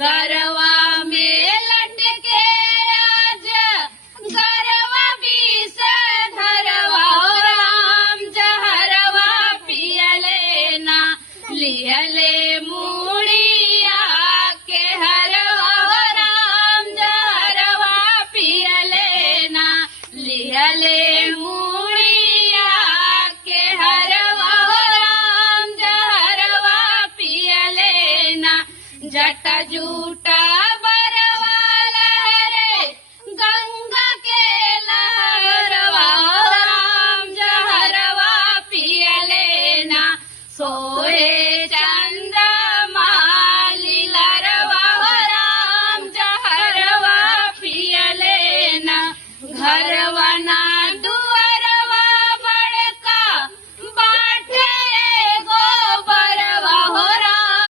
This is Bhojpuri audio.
गरवा में लटके आज गरवा बीस धरवा राम जहरवा पियले ना लियले मूड़िया के हरवा राम जहरवा पियले ना लियले मूड़िया के हरवा राम जहरवा पियले ना जट जूटा बरवा लहरे गंगा के लहरवा राम जहरवा पियले ना सोए